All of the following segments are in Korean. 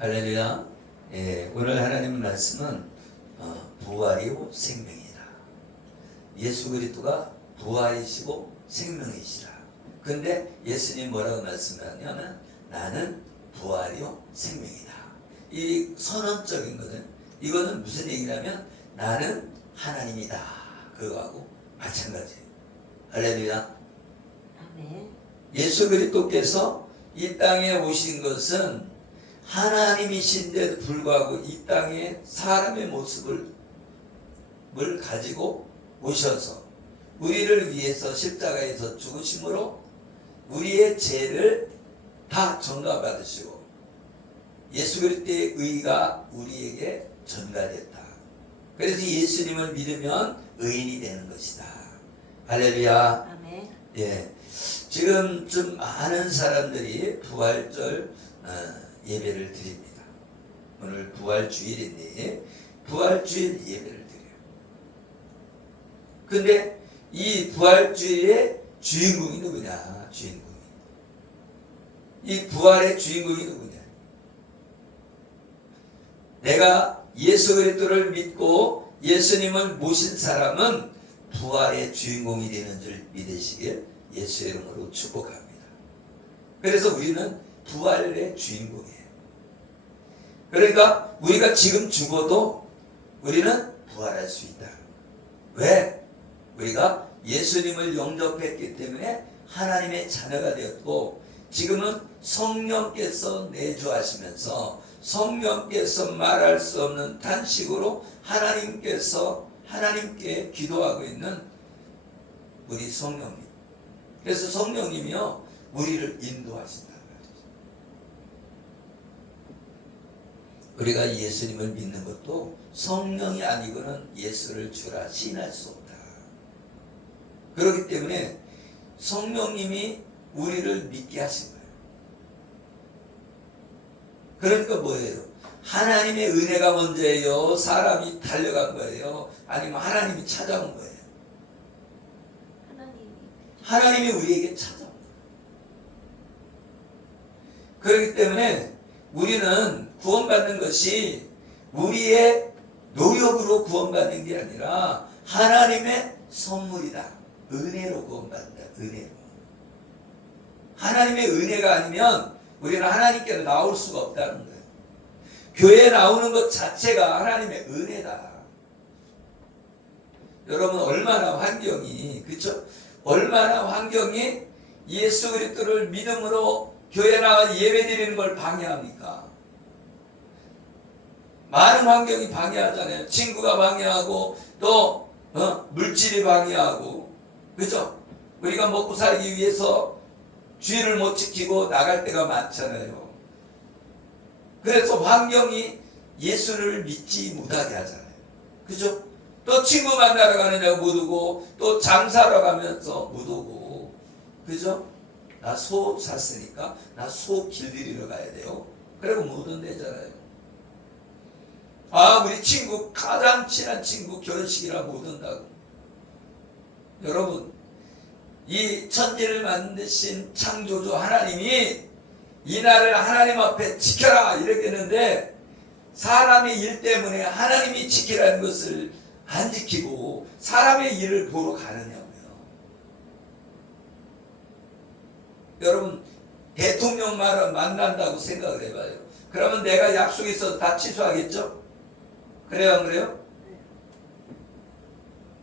할렐루야. 오늘 하나님 말씀은 부활이요 생명이다. 예수 그리스도가 부활이시고 생명이시라. 근데 예수님 뭐라고 말씀하냐면 나는 부활이요 생명이다. 이 선언적인 거는 이거는 무슨 얘기냐면 나는 하나님이다. 그거하고 마찬가지예요. 할렐루야. 아멘. 예수 그리스도께서 이 땅에 오신 것은 하나님이신데도 불구하고 이 땅에 사람의 모습을 가지고 오셔서 우리를 위해서 십자가에서 죽으심으로 우리의 죄를 다 전가받으시고 예수 그리스도의 의가 우리에게 전가됐다. 그래서 예수님을 믿으면 의인이 되는 것이다. 할렐루야. 아멘. 예, 지금 좀 많은 사람들이 부활절 예배를 드립니다. 오늘 부활주일인데 부활주일 예배를 드려요. 근데 이 부활주일의 주인공이 누구냐? 주인공이. 이 부활의 주인공이 누구냐? 내가 예수 그리스도를 믿고 예수님을 모신 사람은 부활의 주인공이 되는 줄 믿으시길 예수의 이름으로 축복합니다. 그래서 우리는 부활의 주인공이에요. 그러니까 우리가 지금 죽어도 우리는 부활할 수 있다. 왜? 우리가 예수님을 영접했기 때문에 하나님의 자녀가 되었고 지금은 성령께서 내주하시면서 성령께서 말할 수 없는 탄식으로 하나님께 기도하고 있는 우리 성령님. 그래서 성령님이요 우리를 인도하신다. 우리가 예수님을 믿는 것도 성령이 아니고는 예수를 주라 시인할 수 없다. 그렇기 때문에 성령님이 우리를 믿게 하신 거예요. 그러니까 뭐예요? 하나님의 은혜가 먼저예요? 사람이 달려간 거예요? 아니면 하나님이 찾아온 거예요? 하나님이 우리에게 찾아온 거예요. 그렇기 때문에 우리는 구원받는 것이 우리의 노력으로 구원받는 게 아니라 하나님의 선물이다. 은혜로 구원받는다. 은혜로. 하나님의 은혜가 아니면 우리는 하나님께로 나올 수가 없다는 거예요. 교회에 나오는 것 자체가 하나님의 은혜다. 여러분 얼마나 환경이 그렇죠? 얼마나 환경이 예수 그리스도를 믿음으로 교회 나와 예배드리는 걸 방해합니까? 많은 환경이 방해하잖아요. 친구가 방해하고 또 물질이 방해하고 그죠? 우리가 먹고 살기 위해서 주의를 못 지키고 나갈 때가 많잖아요. 그래서 환경이 예수를 믿지 못하게 하잖아요. 그죠? 또 친구 만나러 가느냐고 못 오고 또 장사러 가면서 못 오고 그죠? 나 소 샀으니까 나 소 길들이러 가야 돼요. 그리고 못 온대잖아요. 우리 친구 가장 친한 친구 결혼식이라 못 온다고. 여러분 이 천지를 만드신 창조주 하나님이 이 날을 하나님 앞에 지켜라 이렇게 했는데 사람의 일 때문에 하나님이 지키라는 것을 안 지키고 사람의 일을 보러 가느냐고요. 여러분 대통령 만난다고 생각을 해봐요. 그러면 내가 약속이 있어도 다 취소하겠죠? 그래요 안 그래요?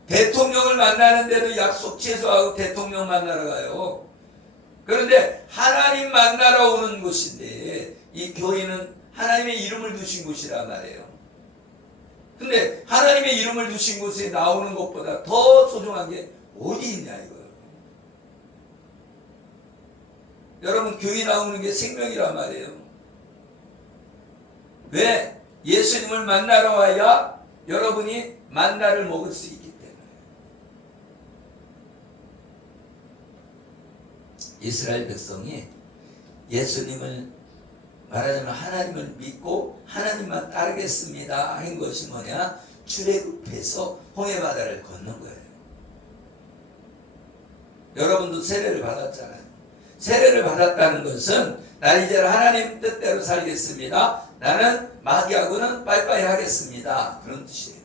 대통령을 만나는데도 약속 취소하고 대통령 만나러 가요. 그런데 하나님 만나러 오는 곳인데 이 교회는 하나님의 이름을 두신 곳이란 말이에요. 근데 하나님의 이름을 두신 곳에 나오는 것보다 더 소중한 게 어디 있냐 이거예요. 여러분 교회 나오는 게 생명이란 말이에요. 왜? 예수님을 만나러 와야 여러분이 만나를 먹을 수 있기 때문에. 이스라엘 백성이 예수님을 말하자면 하나님을 믿고 하나님만 따르겠습니다 한 것이 뭐냐? 출애굽해서 홍해바다를 건넌 거예요. 여러분도 세례를 받았잖아요. 세례를 받았다는 것은 나 이제 하나님 뜻대로 살겠습니다. 나는 마귀하고는 빠이빠이 하겠습니다. 그런 뜻이에요.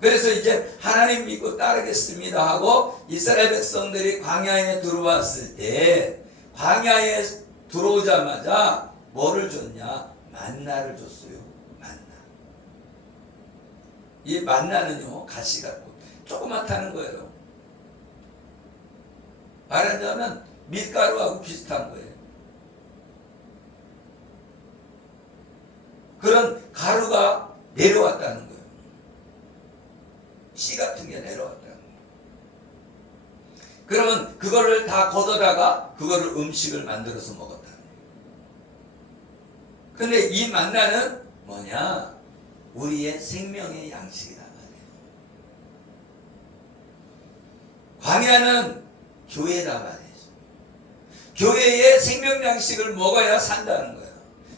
그래서 이제 하나님 믿고 따르겠습니다 하고 이스라엘 백성들이 광야에 들어왔을 때 광야에 들어오자마자 뭐를 줬냐? 만나를 줬어요. 만나. 이 만나는요, 가시 같고 조그맣다는 거예요. 말하자면 밀가루하고 비슷한 거예요. 그런 가루가 내려왔다는 거예요. 씨 같은 게 내려왔다는 거예요. 그러면 그거를 다 걷어다가 그거를 음식을 만들어서 먹었다는 거예요. 근데 이 만나는 뭐냐? 우리의 생명의 양식이란 말이에요. 광야는 교회란 말이에요. 교회의 생명 양식을 먹어야 산다는 거예요.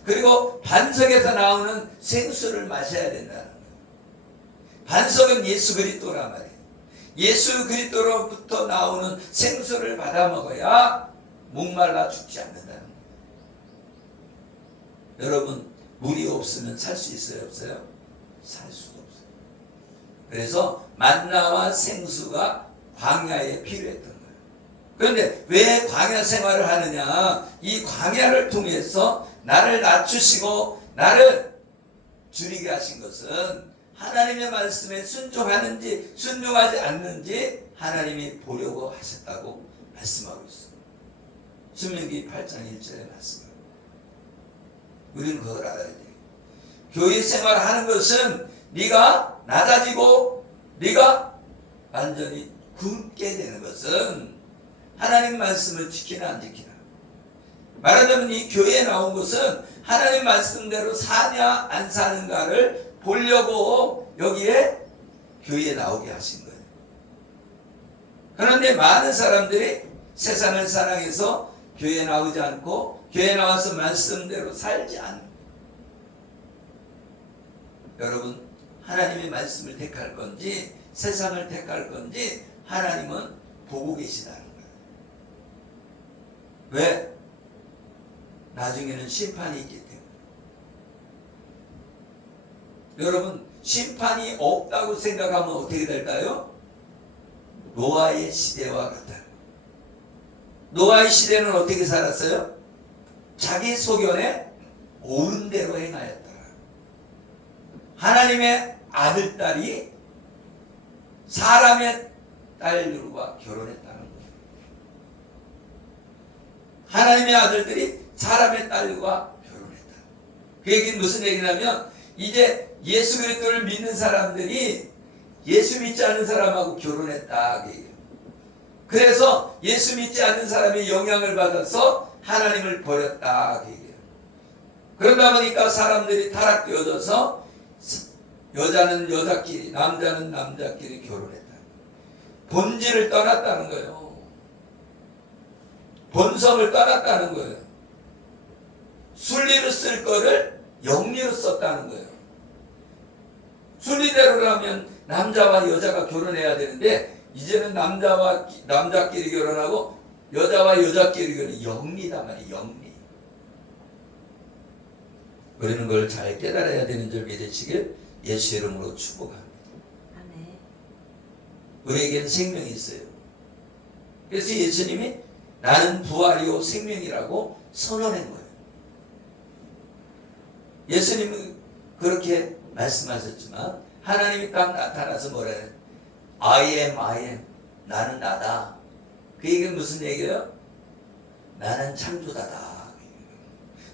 그리고 반석에서 나오는 생수를 마셔야 된다는 거예요. 반석은 예수 그리스도란 말이에요. 예수 그리스도로부터 나오는 생수를 받아 먹어야 목말라 죽지 않는다는 거예요. 여러분, 물이 없으면 살 수 있어요, 없어요? 살 수가 없어요. 그래서 만나와 생수가 광야에 필요했던 거예요. 그런데 왜 광야 생활을 하느냐? 이 광야를 통해서 나를 낮추시고 나를 줄이게 하신 것은 하나님의 말씀에 순종하는지 순종하지 않는지 하나님이 보려고 하셨다고 말씀하고 있어요. 신명기 8장 1절에 말씀합니다. 우리는 그걸 알아야 돼요. 교회 생활하는 것은 네가 낮아지고 네가 완전히 굶게 되는 것은 하나님 말씀을 지키나 안 지키나. 말하자면 이 교회에 나온 것은 하나님 말씀대로 사냐 안 사는가를 보려고 여기에 교회에 나오게 하신 거예요. 그런데 많은 사람들이 세상을 사랑해서 교회에 나오지 않고 교회에 나와서 말씀대로 살지 않는. 여러분, 하나님의 말씀을 택할 건지 세상을 택할 건지 하나님은 보고 계시다는 거예요. 왜? 나중에는 심판이 있기 때문에. 여러분, 심판이 없다고 생각하면 어떻게 될까요? 노아의 시대와 같아요. 노아의 시대는 어떻게 살았어요? 자기 소견에 옳은 대로 행하였더라. 하나님의 아들, 딸이 사람의 딸들과 결혼했다는 거예요. 하나님의 아들들이 사람의 딸과 결혼했다. 그 얘기는 무슨 얘기냐면 이제 예수 그리스도를 믿는 사람들이 예수 믿지 않는 사람하고 결혼했다. 그 얘기예요. 그래서 예수 믿지 않는 사람이 영향을 받아서 하나님을 버렸다. 그 얘기예요. 그러다 보니까 사람들이 타락되어져서 여자는 여자끼리, 남자는 남자끼리 결혼했다. 본질을 떠났다는 거예요. 본성을 떠났다는 거예요. 순리로 쓸 거를 영리로 썼다는 거예요. 순리대로라면 남자와 여자가 결혼해야 되는데 이제는 남자와 남자끼리 결혼하고 여자와 여자끼리 결혼. 영리다 말이에요. 영리. 우리는 걸 잘 깨달아야 되는 줄 믿으시길 예수 이름으로 축복합니다. 아멘. 우리에게는 생명이 있어요. 그래서 예수님이 나는 부활이요 생명이라고 선언한 거예요. 예수님은 그렇게 말씀하셨지만 하나님이 딱 나타나서 뭐라 해요? I am. 나는 나다. 그 얘기는 무슨 얘기예요? 나는 창조자다.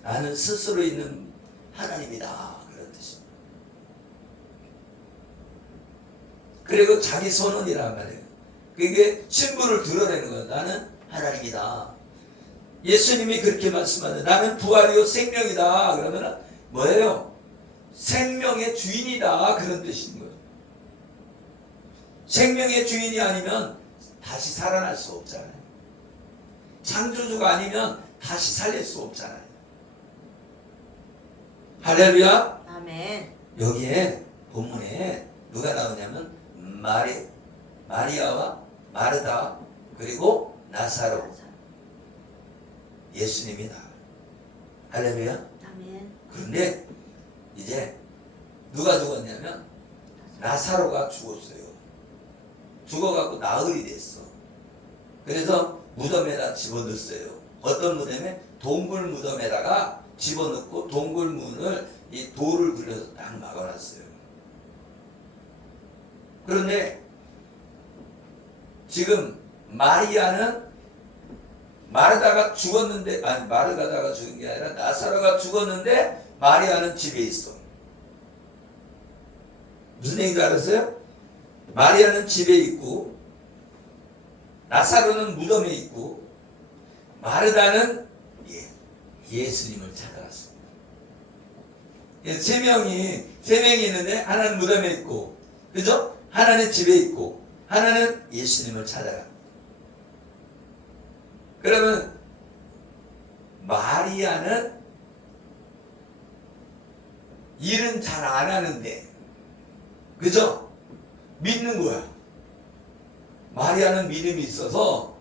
나는 스스로 있는 하나님이다. 그런 뜻입니다. 그리고 자기 선언이란 말이에요. 그게 신분을 드러내는 거예요. 나는 하나님이다. 예수님이 그렇게 말씀하는데 나는 부활이요 생명이다. 그러면 뭐예요? 생명의 주인이다. 그런 뜻인 거예요. 생명의 주인이 아니면 다시 살아날 수 없잖아요. 창조주가 아니면 다시 살릴 수 없잖아요. 할렐루야. 아멘. 여기에 본문에 누가 나오냐면 마리아와 마르다 그리고 나사로. 예수님이 나와요. 할렐루야. 아멘. 그런데 이제 누가 죽었냐면 나사로가 죽었어요. 죽어갖고 나흘이 됐어. 그래서 무덤에다 집어넣었어요. 어떤 무덤에? 동굴 무덤에다가 집어넣고 동굴 문을 이 돌을 굴려서 딱 막아놨어요. 그런데 지금 마리아는 마르다가 죽었는데, 아니 마르다가 죽은 게 아니라 나사로가 죽었는데 마리아는 집에 있어. 무슨 얘기인지 알았어요? 마리아는 집에 있고 나사로는 무덤에 있고 마르다는 예수님을 찾아갔어. 세 명이 있는데 하나는 무덤에 있고, 그죠? 하나는 집에 있고 하나는 예수님을 찾아갑니다. 그러면 마리아는 일은 잘 안 하는데, 그죠? 믿는 거야. 마리아는 믿음이 있어서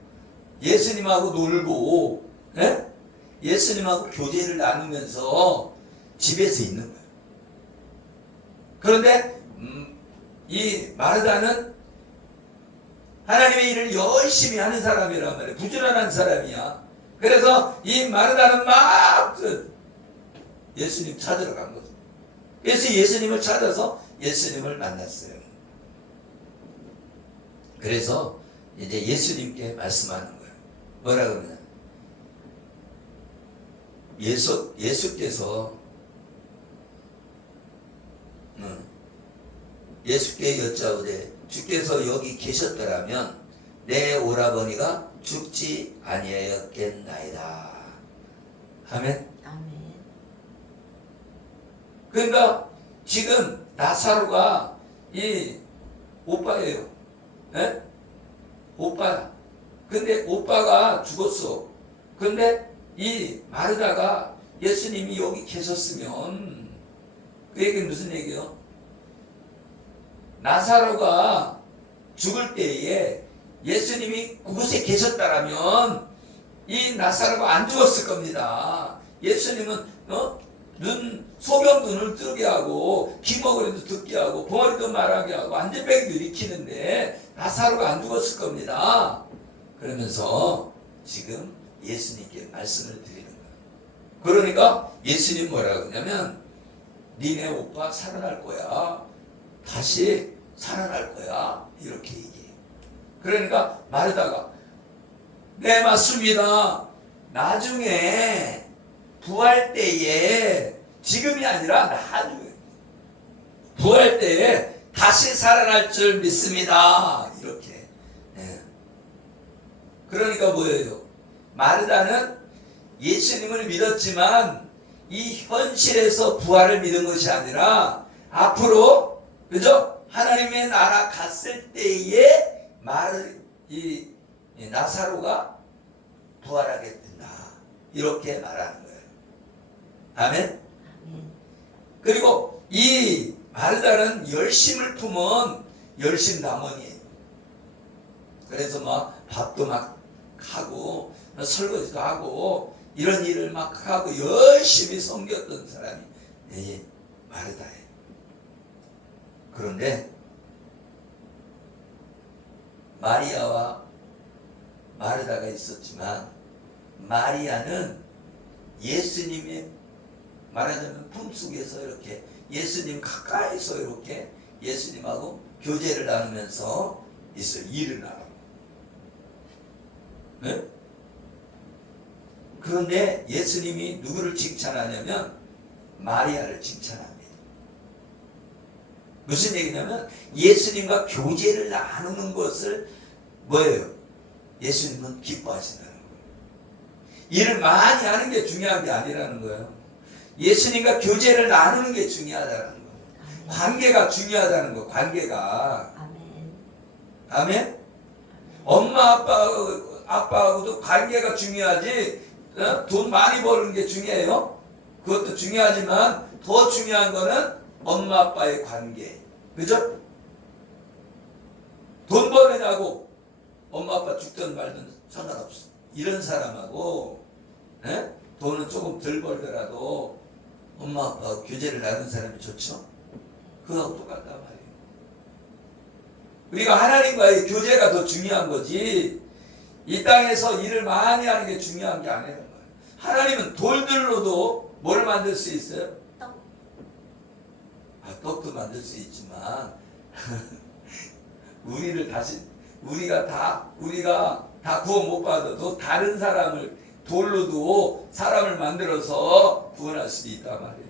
예수님하고 놀고, 예? 예수님하고 교제를 나누면서 집에서 있는 거야. 그런데 이 마르다는 하나님의 일을 열심히 하는 사람이란 말이야. 부지런한 사람이야. 그래서 이 마르다는 막 예수님 찾으러 간 거죠. 그래서 예수님을 찾아서 예수님을 만났어요. 그래서 이제 예수님께 말씀하는 거예요. 뭐라 그러냐? 예수께서 예수께 여짜오되 주께서 여기 계셨더라면 내 오라버니가 죽지 아니하였겠나이다. 아멘. 아멘. 그러니까 지금 나사로가 이 오빠예요. 예? 오빠야. 근데 오빠가 죽었어. 근데 이 마르다가 예수님이 여기 계셨으면, 그 얘기는 무슨 얘기예요? 나사로가 죽을 때에 예수님이 그곳에 계셨다라면 이 나사로가 안 죽었을 겁니다. 예수님은 소변 눈을 뜨게 하고 기먹으리도 듣게 하고 벙어리도 말하게 하고 안전뱅이도 일으키는데 나사로가 안 죽었을 겁니다. 그러면서 지금 예수님께 말씀을 드리는 거예요. 그러니까 예수님 뭐라고 하냐면 니네 오빠 살아날 거야. 다시 살아날 거야. 이렇게 얘기해요. 그러니까 마르다가 네 맞습니다. 나중에 부활 때에, 지금이 아니라 나중에 부활 때에 다시 살아날 줄 믿습니다. 이렇게. 네. 그러니까 뭐예요? 마르다는 예수님을 믿었지만 이 현실에서 부활을 믿은 것이 아니라 앞으로, 그죠? 하나님의 나라 갔을 때에 이 나사로가 부활하게 된다. 이렇게 말하는 거예요. 아멘? 그리고 이 마르다는 열심을 품은 열심당원이에요. 그래서 막 밥도 막 하고 설거지도 하고 이런 일을 막 하고 열심히 섬겼던 사람이 마르다예요. 그런데 마리아와 마르다가 있었지만 마리아는 예수님의 말하자면 품속에서 이렇게 예수님 가까이서 이렇게 예수님하고 교제를 나누면서 있어요. 일을 나누고. 네? 그런데 예수님이 누구를 칭찬하냐면 마리아를 칭찬합니다. 무슨 얘기냐면 예수님과 교제를 나누는 것을 뭐예요? 예수님은 기뻐하신다는 거예요. 일을 많이 하는 게 중요한 게 아니라는 거예요. 예수님과 교제를 나누는 게 중요하다는 거예요. 관계가 중요하다는 거예요. 관계가. 아멘. 아멘? 엄마 아빠하고도 관계가 중요하지, 돈 많이 버는 게 중요해요. 그것도 중요하지만 더 중요한 거는 엄마 아빠의 관계. 그죠? 돈 버느냐고 엄마 아빠 죽든 말든 상관없어. 이런 사람하고 예? 돈은 조금 덜 벌더라도 엄마 아빠 교제를 나눈 사람이 좋죠? 그거하고 똑같단 말이에요. 우리가 하나님과의 교제가 더 중요한 거지 이 땅에서 일을 많이 하는 게 중요한 게 아니란 말이에요. 하나님은 돌들로도 뭘 만들 수 있어요? 떡도 만들 수 있지만 우리가 다 구원 못 받아도 다른 사람을 돌로도 사람을 만들어서 구원할 수도 있단 말이에요.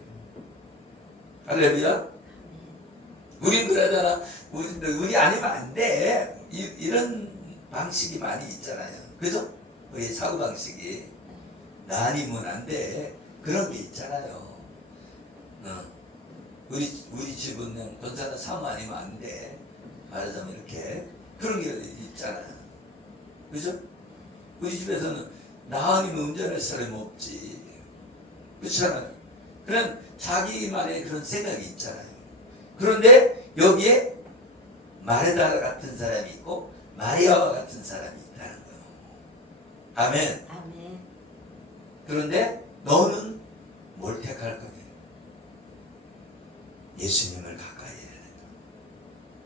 할렐루야. 우린 그러잖아. 우리 아니면 안 돼. 이런 방식이 많이 있잖아요. 그죠? 우리 사고방식이 나 아니면 안 돼. 그런 게 있잖아요. 우리 집은 권사는 사모 아니면 안 돼. 말하자면 이렇게 그런 게 있잖아요. 그죠? 우리 집에서는 나 아니면 운전할 사람이 없지. 그렇잖아요. 그런 자기만의 그런 생각이 있잖아요. 그런데 여기에 마르다 같은 사람이 있고 마리아와 같은 사람이 있다는 거예요. 아멘. 아멘. 그런데 너는 뭘 택할 거냐? 예수님을 가까이 해야 된다.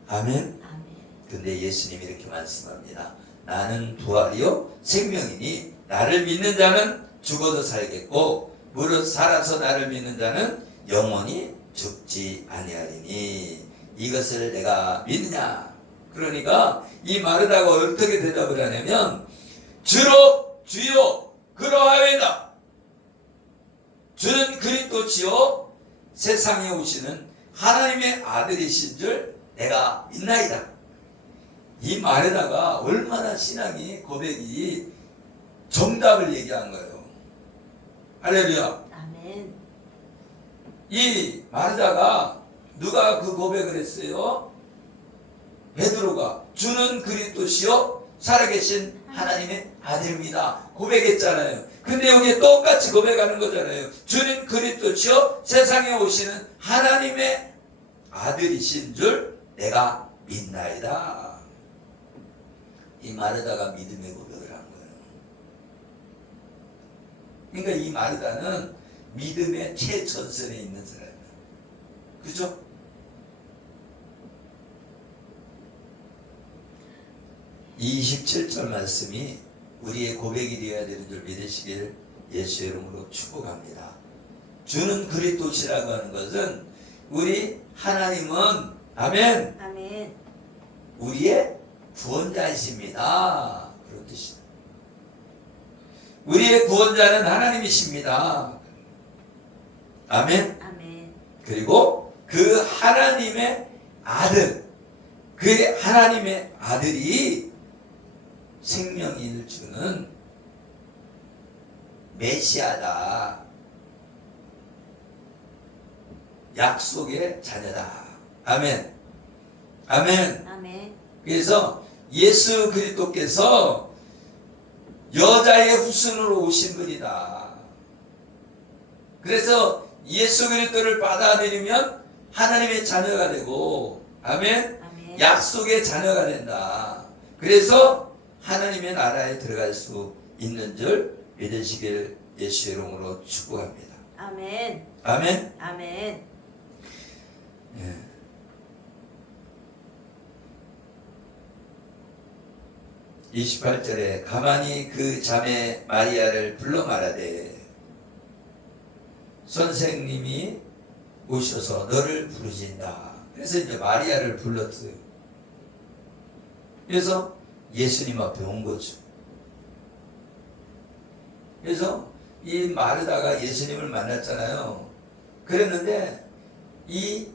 아멘. 아멘. 근데 예수님이 이렇게 말씀합니다. 나는 부활이요 생명이니 나를 믿는 자는 죽어도 살겠고 무릇 살아서 나를 믿는 자는 영원히 죽지 아니하리니 이것을 내가 믿느냐. 그러니까 이 마르다가 어떻게 대답을 하냐면 주여 그러하여이다. 주는 그리스도시요 세상에 오시는 하나님의 아들이신 줄 내가 믿나이다. 이 말에다가 얼마나 신앙이 고백이 정답을 얘기한 거예요. 할렐루야. 아멘. 이 마르다가 누가 그 고백을 했어요? 베드로가 주는 그리스도시요 살아계신 하나님의 아들입니다. 고백했잖아요. 근데 여기에 똑같이 고백하는 거잖아요. 주는 그리스도시요 세상에 오시는 하나님의 아들이신 줄 내가 믿나이다. 이 마르다가 믿음의 고백을 한 거예요. 그러니까 이 마르다는 믿음의 최전선에 있는 사람이에요. 그죠? 이 27절 말씀이 우리의 고백이 되어야 되는 줄 믿으시길 예수의 이름으로 축복합니다. 주는 그리스도시라고 하는 것은 우리 하나님은 아멘. 아멘. 우리의 구원자이십니다. 그런 뜻이에요. 우리의 구원자는 하나님이십니다. 아멘. 아멘. 그리고 그 하나님의 아들, 그 하나님의 아들이 생명을 주는 메시아다. 약속의 자녀다. 아멘. 아멘. 아멘. 그래서 예수 그리스도께서 여자의 후손으로 오신 분이다. 그래서 예수 그리스도를 받아들이면 하나님의 자녀가 되고 아멘. 아멘. 약속의 자녀가 된다. 그래서 하나님의 나라에 들어갈 수 있는 줄 믿으시길 예수의 이름으로 축복합니다. 아멘. 아멘. 아멘. 예. 28절에 가만히 그 자매 마리아를 불러 말하되 선생님이 오셔서 너를 부르신다. 그래서 이제 마리아를 불렀어요. 그래서 예수님 앞에 온 거죠. 그래서 이 마르다가 예수님을 만났잖아요. 그랬는데 이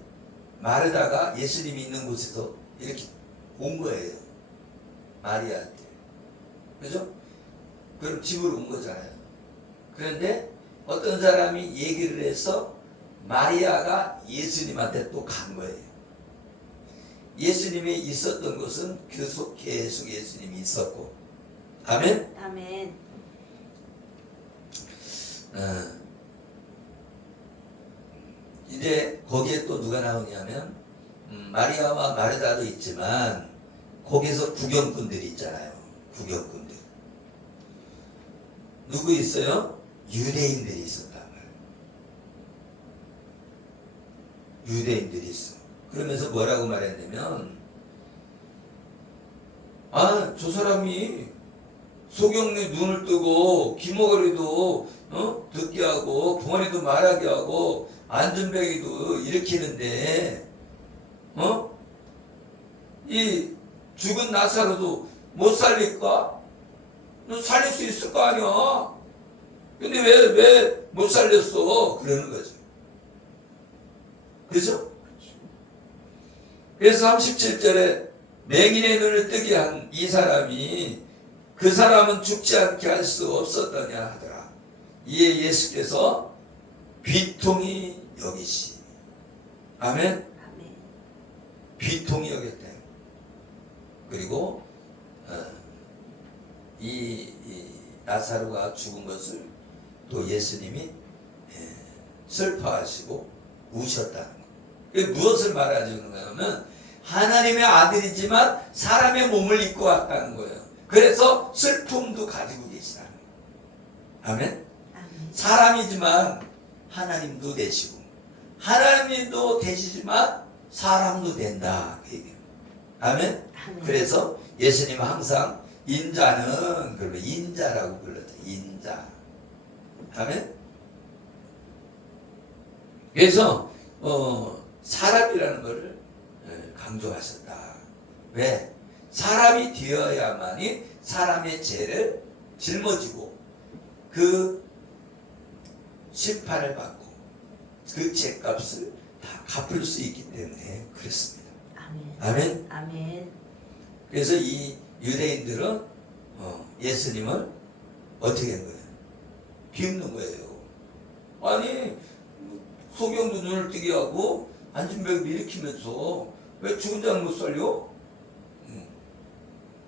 마르다가 예수님이 있는 곳에서 이렇게 온 거예요. 마리아한테. 그죠? 그럼 집으로 온 거잖아요. 그런데 어떤 사람이 얘기를 해서 마리아가 예수님한테 또 간 거예요. 예수님이 있었던 곳은 계속 예수님이 있었고. 아멘? 아멘. 이제 거기에 또 누가 나오냐면 마리아와 마르다도 있지만 거기서 구경꾼들이 있잖아요. 구경꾼들. 누구 있어요? 유대인들이 있었단 말이에요. 유대인들이 있어. 그러면서 뭐라고 말했냐면, 아, 저 사람이 소경이 눈을 뜨고 귀머거리도 듣게 하고 붕어리도 말하게 하고 안전뱅이도 일으키는데 이 죽은 나사로도 못 살릴까? 너 살릴 수 있을 거 아니야. 근데 왜 못 살렸어? 그러는 거죠. 그죠? 그래서 37절에 맹인의 눈을 뜨게 한 이 사람이 그 사람은 죽지 않게 할 수 없었더냐 하더라. 이에 예수께서 비통히 여기시. 아멘? 아멘. 비통히 여겼대. 그리고 이 나사로가 죽은 것을 또 예수님이 슬퍼하시고 우셨다는 거. 그게 무엇을 말하는 거냐면 하나님의 아들이지만 사람의 몸을 입고 왔다는 거예요. 그래서 슬픔도 가지고 계시다는 거예요. 아멘? 아멘. 사람이지만 하나님도 되시고 하나님도 되시지만 사람도 된다. 그 얘기예요. 아멘? 아멘. 그래서 예수님은 항상 인자는 그걸 인자라고 불렀죠. 인자. 아멘? 그래서 사람이라는 것을 강조하셨다. 왜? 사람이 되어야만이 사람의 죄를 짊어지고 그 심판을 받고 그 죄값을 다 갚을 수 있기 때문에 그렇습니다. 아멘. 아멘? 아멘. 그래서 이 유대인들은 예수님을 어떻게 한 거예요? 비웃는 거예요. 아니 소경도 눈을 뜨게 하고 안진병을 일으키면서 왜 죽은 자는 못 살려?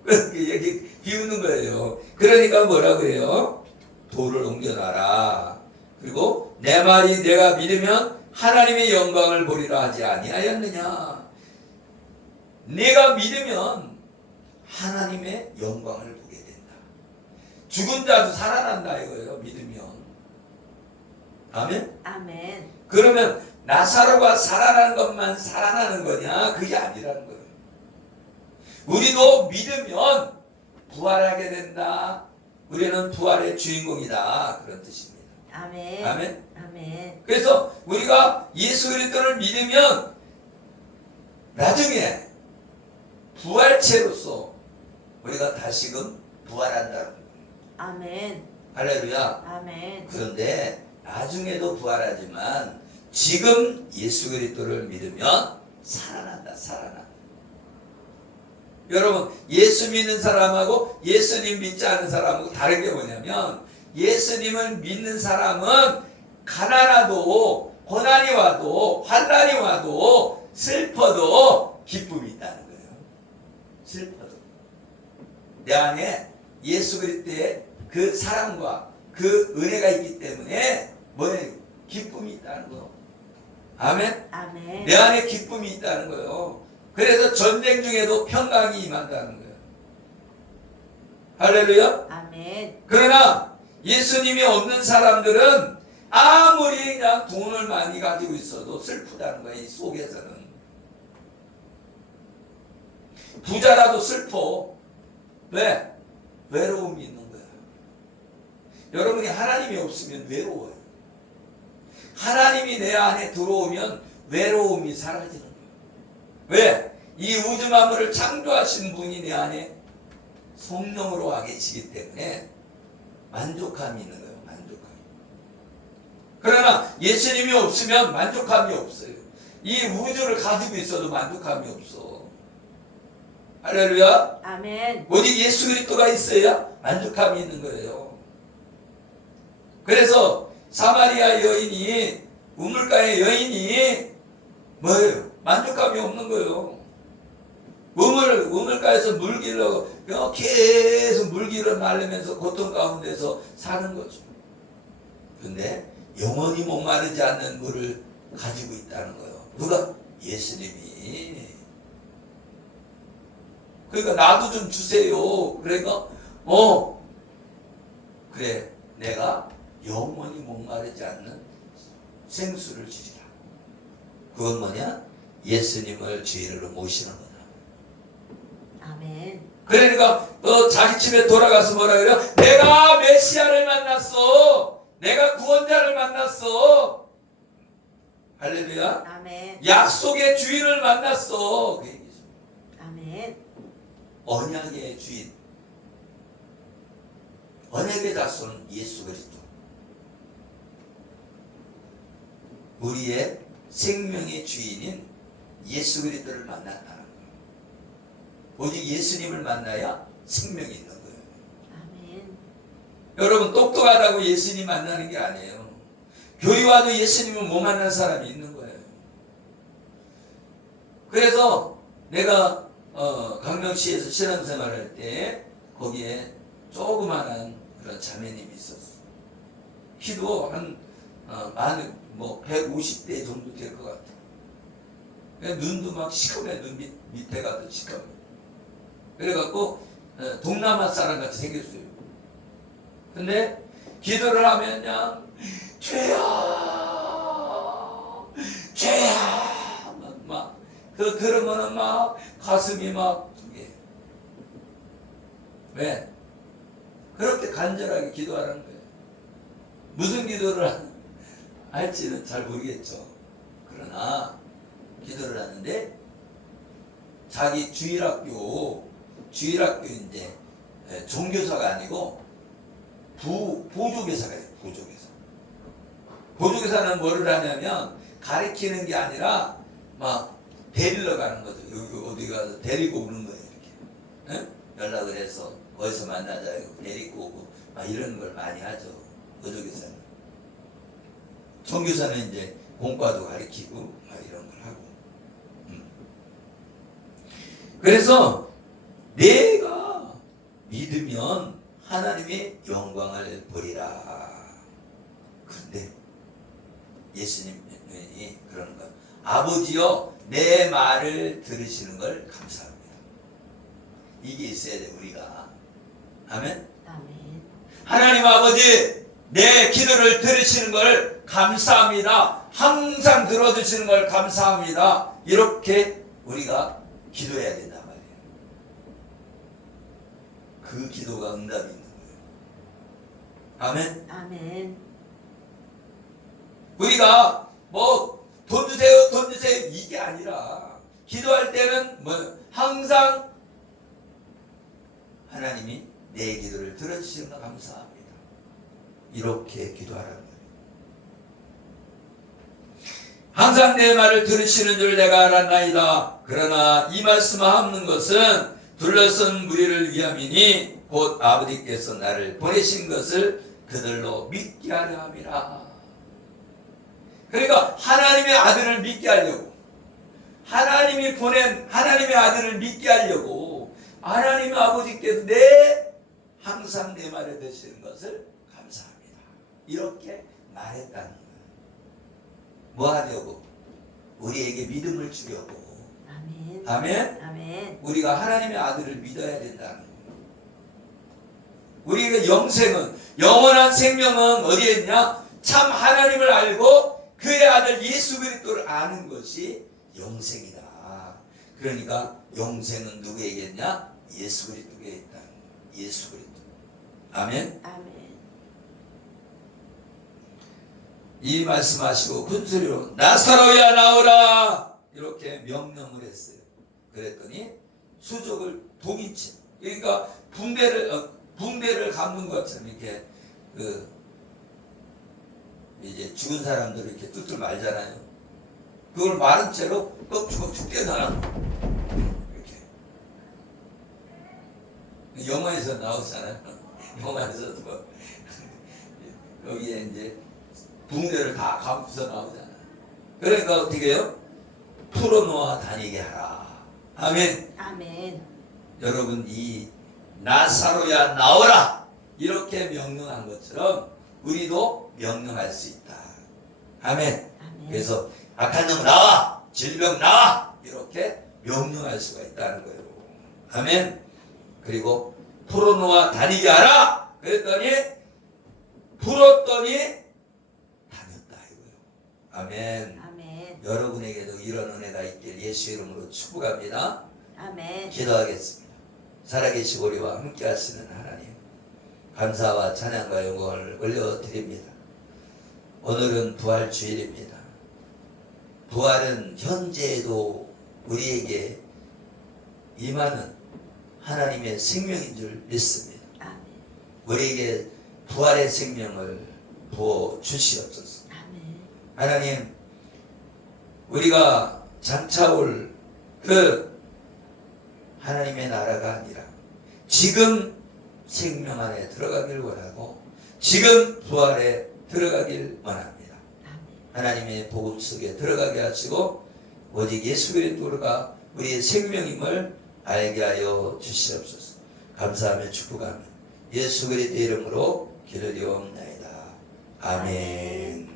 그렇게 얘기 비웃는 거예요. 그러니까 뭐라고 해요? 돌을 옮겨놔라. 그리고 내 말이 내가 믿으면 하나님의 영광을 보리라 하지 아니하였느냐? 내가 믿으면 하나님의 영광을 보게 된다. 죽은 자도 살아난다 이거예요. 믿으면. 아멘? 아멘. 그러면 나사로가 살아나는 것만 살아나는 거냐? 그게 아니라는 거예요. 우리도 믿으면 부활하게 된다. 우리는 부활의 주인공이다. 그런 뜻입니다. 아멘. 아멘? 아멘. 그래서 우리가 예수 그리스도를 믿으면 나중에 부활체로서 우리가 다시금 부활한다는 거예요. 아멘. 할렐루야. 아멘. 그런데 나중에도 부활하지만 지금 예수 그리스도를 믿으면 살아난다. 살아난다. 여러분 예수 믿는 사람하고 예수님 믿지 않는 사람하고 다른 게 뭐냐면 예수님을 믿는 사람은 가난하도 고난이 와도 환난이 와도 슬퍼도 기쁨이 있다는 거예요. 슬퍼도 내 안에 예수 그리스도의 그 사랑과 그 은혜가 있기 때문에 뭐예요? 기쁨이 있다는 거예요. 아멘? 아멘. 내 안에 기쁨이 있다는 거예요. 그래서 전쟁 중에도 평강이 임한다는 거예요. 할렐루야? 아멘. 그러나 예수님이 없는 사람들은 아무리 그냥 돈을 많이 가지고 있어도 슬프다는 거예요. 이 속에서는. 부자라도 슬퍼. 왜? 외로움이 있는 거야. 여러분이 하나님이 없으면 외로워요. 하나님이 내 안에 들어오면 외로움이 사라지는 거예요. 왜? 이 우주 만물을 창조하신 분이 내 안에 성령으로 와 계시기 때문에 만족감이 있는 거예요. 만족감. 그러나 예수님이 없으면 만족감이 없어요. 이 우주를 가지고 있어도 만족감이 없어. 할렐루야. 아멘. 오직 예수 그리스도가 있어야 만족감이 있는 거예요. 그래서 사마리아 여인이 우물가의 여인이 뭐예요? 만족감이 없는 거예요. 우물가에서 물길로 계속 물길을 마르면서 고통 가운데서 사는 거죠. 근데 영원히 목마르지 않는 물을 가지고 있다는 거예요. 누가? 예수님이. 그러니까 나도 좀 주세요. 그러니까 그래 내가 영원히 목마르지 않는 생수를 주리라. 그건 뭐냐? 예수님을 주인으로 모시는 거다. 아멘. 그러니까 자기 집에 돌아가서 뭐라 그래요? 내가 메시아를 만났어. 내가 구원자를 만났어. 할렐루야. 아멘. 약속의 주인을 만났어. 그 얘기죠. 아멘. 언약의 주인. 언약의 자손 예수 그리스도. 우리의 생명의 주인인 예수 그리스도를 만났다는 거예요. 오직 예수님을 만나야 생명이 있는 거예요. 아멘. 여러분 똑똑하다고 예수님 만나는 게 아니에요. 교회 와도 예수님을 못 만난 사람이 있는 거예요. 그래서 내가 강명시에서 신앙생활할 때 거기에 조그만한 그런 자매님이 있었어. 키도 한 많은 150대 정도 될 것 같아. 눈도 막 시커매. 눈 밑에가 더 시커매. 그래갖고 동남아 사람 같이 생겼어요. 근데 기도를 하면 그냥 죄야 막 그 들으면은 막 가슴이 막 두개. 왜? 그렇게 간절하게 기도하라는 거예요. 무슨 기도를 할지는 잘 모르겠죠. 그러나 기도를 하는데 자기 주일학교 이제 종교사가 아니고 보조교사가 돼요. 보조교사는 뭐를 하냐면 가르치는 게 아니라 막 데리러 가는 거죠. 여기 어디 가서 데리고 오는 거예요. 이렇게 연락을 해서 어디서 만나자 데리고 오고 막 이런 걸 많이 하죠. 보조교사는. 종교사는 이제 공과도 가르치고 막 이런 걸 하고. 그래서 내가 믿으면 하나님의 영광을 보리라. 그런데 예수님이 그러는 거예요. 아버지여 내 말을 들으시는 걸 감사합니다. 이게 있어야 돼 우리가. 아멘. 아멘. 하나님 아버지 내 기도를 들으시는 걸 감사합니다. 항상 들어주시는 걸 감사합니다. 이렇게 우리가 기도해야 된단 말이에요. 그 기도가 응답이 있는 거예요. 아멘. 아멘. 우리가 돈 주세요 이게 아니라 기도할 때는 항상 하나님이 내 기도를 들어주시는 거 감사합니다. 이렇게 기도하라는 거예요. 항상 내 말을 들으시는 줄 내가 알았나이다. 그러나 이 말씀을 하는 것은 둘러선 무리를 위함이니 곧 아버지께서 나를 보내신 것을 그들로 믿게 하려 함이라. 그러니까 하나님의 아들을 믿게 하려고, 하나님이 보낸 하나님의 아들을 믿게 하려고 하나님의 아버지께서 항상 내 말을 듣시는 것을 감사합니다. 이렇게 말했다는 거예요. 뭐 하려고? 우리에게 믿음을 주려고. 아멘. 아멘. 아멘. 우리가 하나님의 아들을 믿어야 된다는 거예요. 우리가 영원한 생명은 어디에 있냐? 참 하나님을 알고 그의 아들 예수 그리스도를 아는 것이 영생이다. 그러니까 영생은 누구에게 있냐? 예수 그리스도에게 있다. 예수 그리스도. 아멘. 아멘. 이 말씀하시고 큰 소리로 나사로야 나오라 이렇게 명령을 했어요. 그랬더니 수족을 동이치, 그러니까 붕대를 감는 것처럼 이렇게 이제 죽은 사람들을 이렇게 뚫뚫 말잖아요. 그걸 마른 채로 껍죽껍죽 떼어놔. 이렇게 영화에서 나오잖아요. 영화에서도 여기에 이제 붕대를 다 감고서 나오잖아. 그러니까 어떻게 해요? 풀어놓아 다니게 하라. 아멘. 아멘. 여러분 이 나사로야 나오라 이렇게 명령한 것처럼 우리도 명령할 수 있다. 아멘. 아멘. 그래서 악한 놈 나와, 질병 나와 이렇게 명령할 수가 있다는 거예요. 아멘. 그리고 풀어놓아 다니게 하라. 그랬더니 불었더니 다녔다 이거요. 아멘. 아멘. 여러분에게도 이런 은혜가 있길 예수 이름으로 축복합니다. 아멘. 기도하겠습니다. 살아계시고 우리와 함께 하시는 하나님, 감사와 찬양과 영광을 올려드립니다. 오늘은 부활주일입니다. 부활은 현재에도 우리에게 임하는 하나님의 생명인 줄 믿습니다. 아멘. 우리에게 부활의 생명을 부어 주시옵소서. 아멘. 하나님, 우리가 장차올 그 하나님의 나라가 아니라 지금 생명 안에 들어가길 원하고 지금 부활에 들어가길 원합니다. 아멘. 하나님의 복음 속에 들어가게 하시고 오직 예수 그리스도가 우리의 생명임을 알게 하여 주시옵소서. 감사하며 축복하며 예수 그리스도 이름으로 기도드리옵나이다. 아멘.